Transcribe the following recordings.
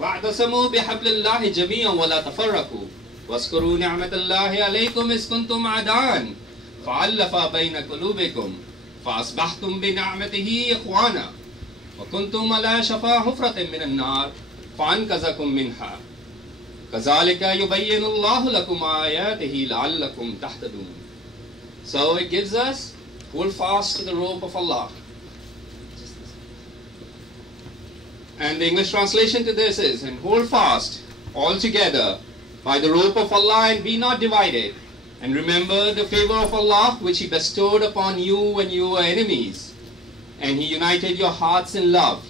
وَاعْتَصِمُوا بِحَبْلِ اللَّهِ جَمِيعًا وَلَا تَفَرَّقُوا وَاذْكُرُوا نِعْمَةَ اللَّهِ عَلَيْكُمْ إِذْ كُنْتُمْ أَعْدَاءً فَأَلَّفَ بَيْنَ قُلُوبِكُمْ فَأَصْبَحْتُمْ بِنِعْمَتِهِ إِخْوَانًا وَكُنْتُمْ عَلَى شَفَا حُفْرَةٍ مِنَ النَّارِ فَأَنْقَذَكُم مِّنْهَا كَذَلِكَ يُبَيِّنُ اللَّهُ لَكُمْ آيَاتِهِ لَعَلَّكُمْ تَهْتَدُونَ. So it gives us hold fast to the rope of Allah. And the English translation to this is, and hold fast all together by the rope of Allah and be not divided. And remember the favor of Allah which He bestowed upon you when you were enemies. And He united your hearts in love,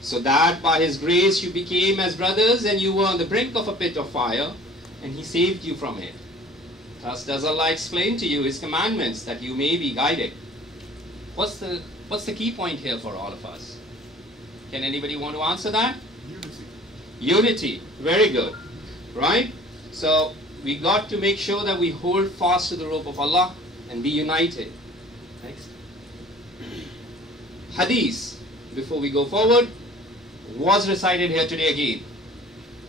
so that by His grace you became as brothers, and you were on the brink of a pit of fire, and He saved you from it. Thus does Allah explain to you His commandments that you may be guided. What's the key point here for all of us? Can anybody want to answer that? Unity. Unity. Very good. Right? So we got to make sure that we hold fast to the rope of Allah and be united. Next. Hadith, before we go forward, was recited here today again.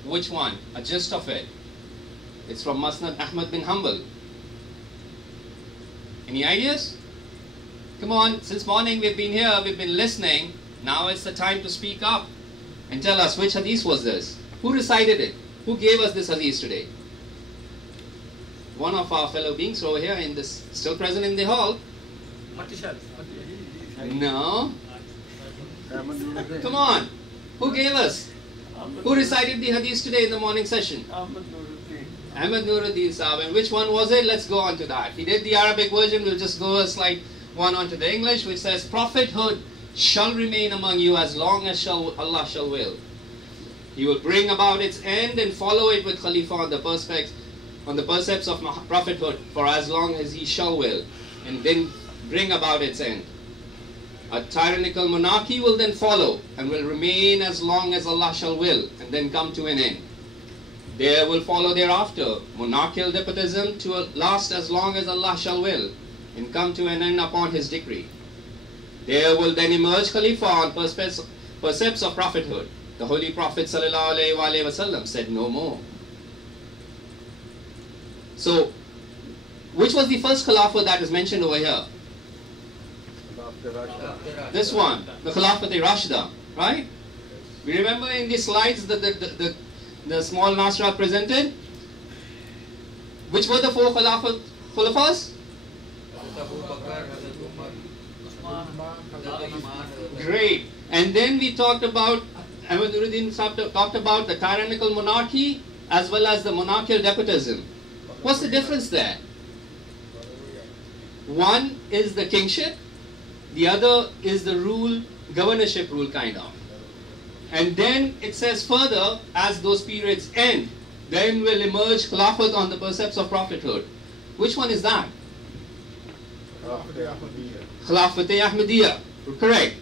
Which one? A gist of it. It's from Musnad Ahmad bin Hanbal. Any ideas? Come on, since morning we've been here, we've been listening. Now it's the time to speak up and tell us which hadith was this. Who recited it? Who gave us this hadith today? One of our fellow beings over here in this, still present in the hall. No. Come on. Who gave us? Who recited the hadith today in the morning session? Ahmad Nuruddin Sahab. And which one was it? Let's go on to that. He did the Arabic version. We'll just go a slide one on to the English, which says, prophethood shall remain among you as long as Allah shall will. He will bring about its end and follow it with Khalifa on the precepts of prophethood for as long as He shall will, and then bring about its end. A tyrannical monarchy will then follow and will remain as long as Allah shall will, and then come to an end. There will follow thereafter monarchical despotism to last as long as Allah shall will, and come to an end upon His decree. There will then emerge Khalifa on precepts of prophethood. The Holy Prophet ﷺ said no more. So, which was the first Khilafat that is mentioned over here? This one, the Khilafat-e-Rashida, right? We remember in the slides that the small Nasra presented. Which were the four Khulafas? Great. And then we talked about, Ahmad Nuruddin Sahib talked about the tyrannical monarchy as well as the monarchical despotism. What's the difference there? One is the kingship, the other is the rule, governorship rule kind of. And then it says further, as those periods end, then will emerge Khilafat on the precepts of prophethood. Which one is that? Khilafat-e-Ahmadiyya. Correct.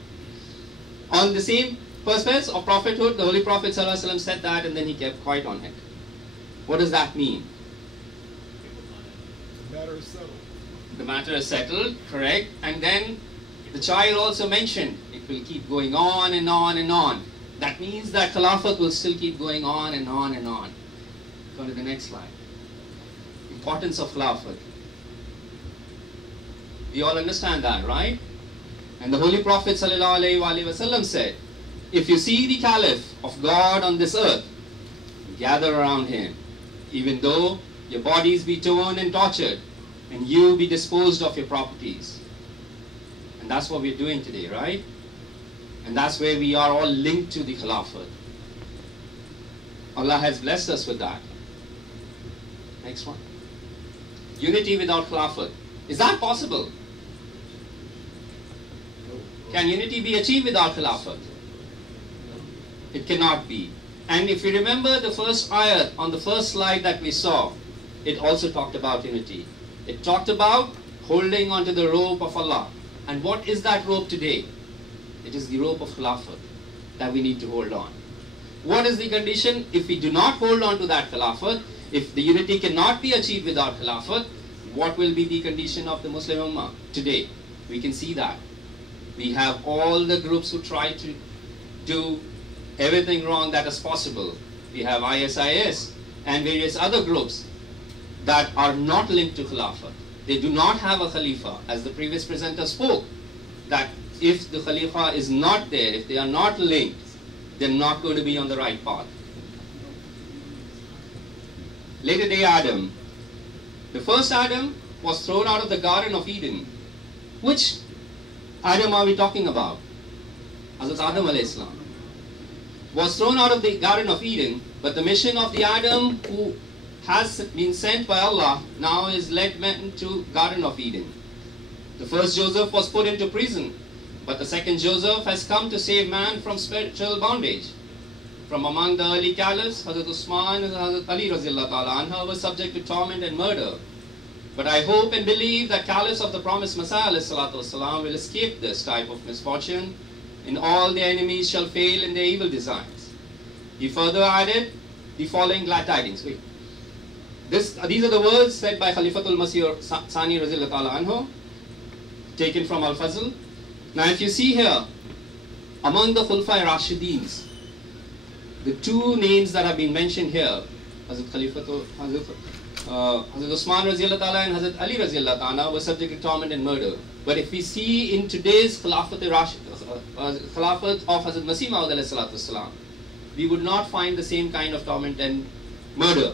On the same precepts of prophethood, the Holy Prophet ﷺ said that, and then he kept quiet on it. What does that mean? The matter is settled. The matter is settled, correct. And then the child also mentioned it will keep going on and on and on. That means that Khilafat will still keep going on and on and on. Go to the next slide. Importance of Khilafat. We all understand that, right? And the Holy Prophet ﷺ said, if you see the Caliph of God on this earth, gather around him, even though your bodies be torn and tortured, and you be disposed of your properties. And that's what we're doing today, right? And that's where we are all linked to the Khilafat. Allah has blessed us with that. Next one. Unity without Khilafat. Is that possible? Can unity be achieved without Khilafat? It cannot be. And if you remember the first ayat on the first slide that we saw, it also talked about unity. It talked about holding onto the rope of Allah. And what is that rope today? It is the rope of Khilafat that we need to hold on. What is the condition? If we do not hold on to that Khilafat, if the unity cannot be achieved without Khilafat, what will be the condition of the Muslim Ummah today? We can see that. We have all the groups who try to do everything wrong that is possible. We have ISIS and various other groups that are not linked to Khilafat. They do not have a Khalifa, as the previous presenter spoke, that if the Khalifa is not there, if they are not linked, they're not going to be on the right path. Later day Adam. The first Adam was thrown out of the Garden of Eden. Which Adam are we talking about? Hazrat Adam alayhi salam was thrown out of the Garden of Eden, but the mission of the Adam who has been sent by Allah now is led men to Garden of Eden. The first Joseph was put into prison, but the second Joseph has come to save man from spiritual bondage. From among the early caliphs, Hazrat Usman and Hazrat Ali Razillah Ta'ala Anha were subject to torment and murder. But I hope and believe that caliphs of the promised Messiah والسلام, will escape this type of misfortune, and all their enemies shall fail in their evil designs. He further added the following glad tidings. These are the words said by Khalifatul Masih Sani Razillah Ta'ala Anhu, taken from Al-Fazl. Now if you see here, among the Khulafai Rashideens, the two names that have been mentioned here, Hazrat Usman Razillah Ta'ala and Hazrat Ali Razillah Ta'ala, were subject to torment and murder. But if we see in today's Khilafat of Hazrat Masih Maud alayhi salatu wasalam, we would not find the same kind of torment and murder.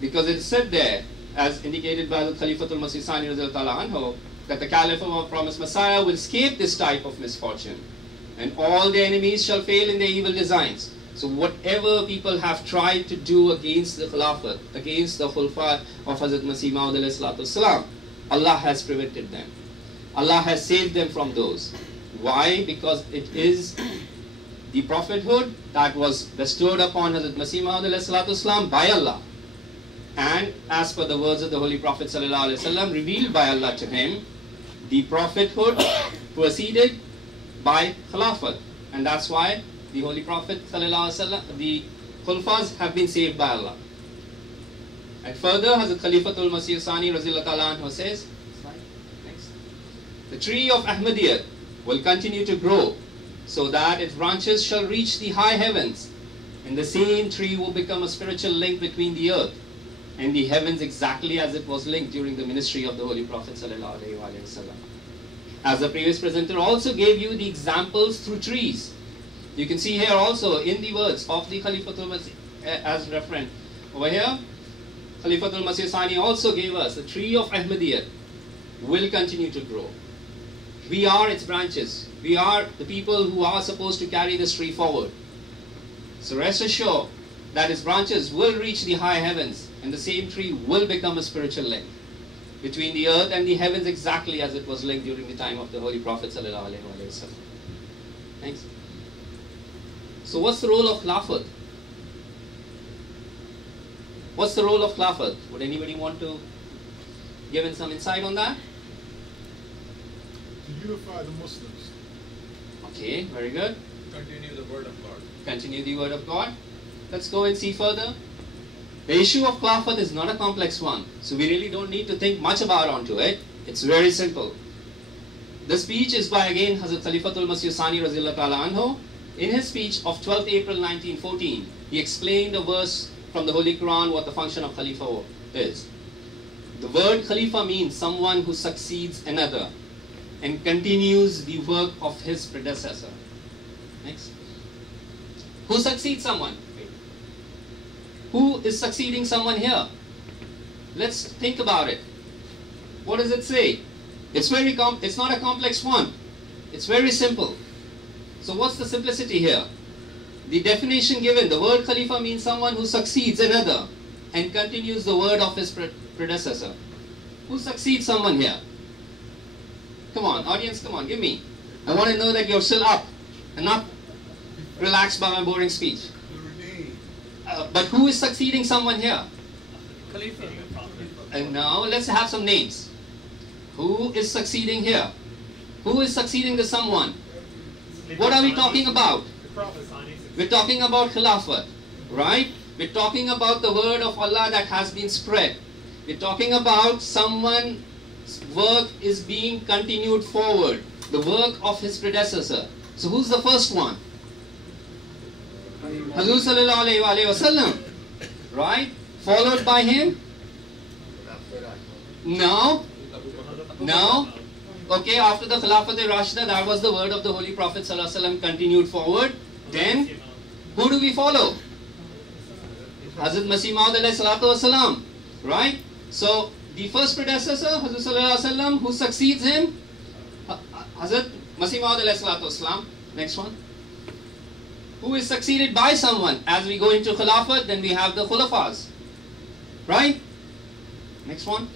Because it is said there, as indicated by the Khalifatul Masih Sani Razillah Ta'ala Anhu, that the Caliph of our promised Messiah will escape this type of misfortune, and all their enemies shall fail in their evil designs. So whatever people have tried to do against the Khilafat, against the Khulafa of Hazrat Masih Maud alayhi salatu wasalam, Allah has prevented them. Allah has saved them from those. Why? Because it is the prophethood that was bestowed upon Hazrat Masih Maud alayhi salatu wasalam by Allah. And as per the words of the Holy Prophet sallallahu alaihi wasallam, revealed by Allah to him, the prophethood proceeded by Khilafat. And that's why the Holy Prophet sallallahu alaihi wasallam, the Khulafas have been saved by Allah. And further, Hazrat Khalifatul Masih Sani Razillah Ta'ala Anhu says, next, the tree of Ahmadiyyat will continue to grow so that its branches shall reach the high heavens, and the same tree will become a spiritual link between the earth and the heavens, exactly as it was linked during the ministry of the Holy Prophet sallallahu alaihi wasallam. As the previous presenter also gave you the examples through trees. You can see here also in the words of the Khalifatul Masih as reference. Over here, Khalifatul Masih Sani also gave us the tree of Ahmadiyyat will continue to grow. We are its branches. We are the people who are supposed to carry this tree forward. So rest assured that its branches will reach the high heavens, and the same tree will become a spiritual link between the earth and the heavens, exactly as it was linked during the time of the Holy Prophet sallallahu alaihi wasallam. Thanks. So what's the role of Khilafat? What's the role of Khilafat? Would anybody want to give in some insight on that? To unify the Muslims. Okay, very good. Continue the word of God. Continue the word of God. Let's go and see further. The issue of Khilafat is not a complex one, so we really don't need to think much about onto it. It's very simple. The speech is by again Hazrat Khalifatul Masih Sani Razillah Ta'ala Anhu. In his speech of 12th April 1914, he explained a verse from the Holy Quran what the function of Khalifa is. The word Khalifa means someone who succeeds another and continues the work of his predecessor. Next. Who succeeds someone? Who is succeeding someone here? Let's think about it. What does it say? It's not a complex one. It's very simple. So what's the simplicity here? The definition given, the word Khalifa means someone who succeeds another and continues the word of his predecessor. Who succeeds someone here? Come on, audience, come on, give me. I want to know that you're still up and not relaxed by my boring speech. But who is succeeding someone here? Khalifa. And now let's have some names. Who is succeeding here? Who is succeeding to someone? What are we talking about? We're talking about Khilafat, right? We're talking about the word of Allah that has been spread. We're talking about someone's work is being continued forward, the work of his predecessor. So who's the first one? Hazur sallallahu alayhi wa sallam. Right? Followed by him? No. No. Okay, after the Khilafat Rashida, that was the word of the Holy Prophet sallallahu alaihi wasallam continued forward. Then, who do we follow? Hazrat Masih Maud alayhi salatu wasalam. Right? So, the first predecessor, Hazrat sallallahu alaihi wasallam, who succeeds him? Hazrat Masih Maud alayhi salatu wasalam. Next one. Who is succeeded by someone? As we go into Khilafat, then we have the Khulafas. Right? Next one.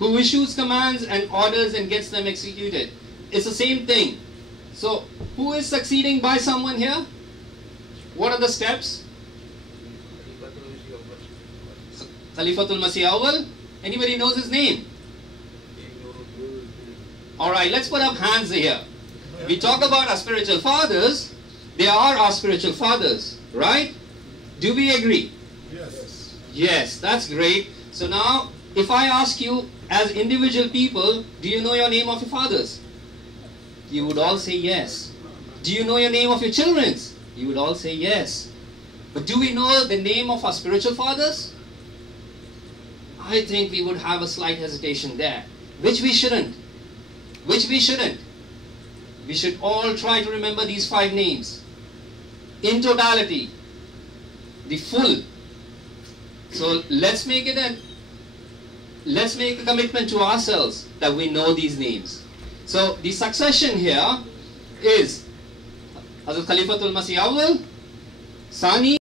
Who issues commands and orders and gets them executed. It's the same thing. So, who is succeeding by someone here? What are the steps? Khalifatul Masih Awwal. Anybody knows his name? Alright, let's put up hands here. We talk about our spiritual fathers. They are our spiritual fathers. Right? Do we agree? Yes. Yes, that's great. So now, if I ask you, as individual people, do you know your name of your fathers? You would all say yes. Do you know your name of your children's? You would all say yes. But do we know the name of our spiritual fathers? I think we would have a slight hesitation there. Which we shouldn't. Which we shouldn't. We should all try to remember these 5 names. In totality. The full. So let's make a commitment to ourselves that we know these names. So the succession here is Hazrat Khalifatul Masih Awwal, Sani,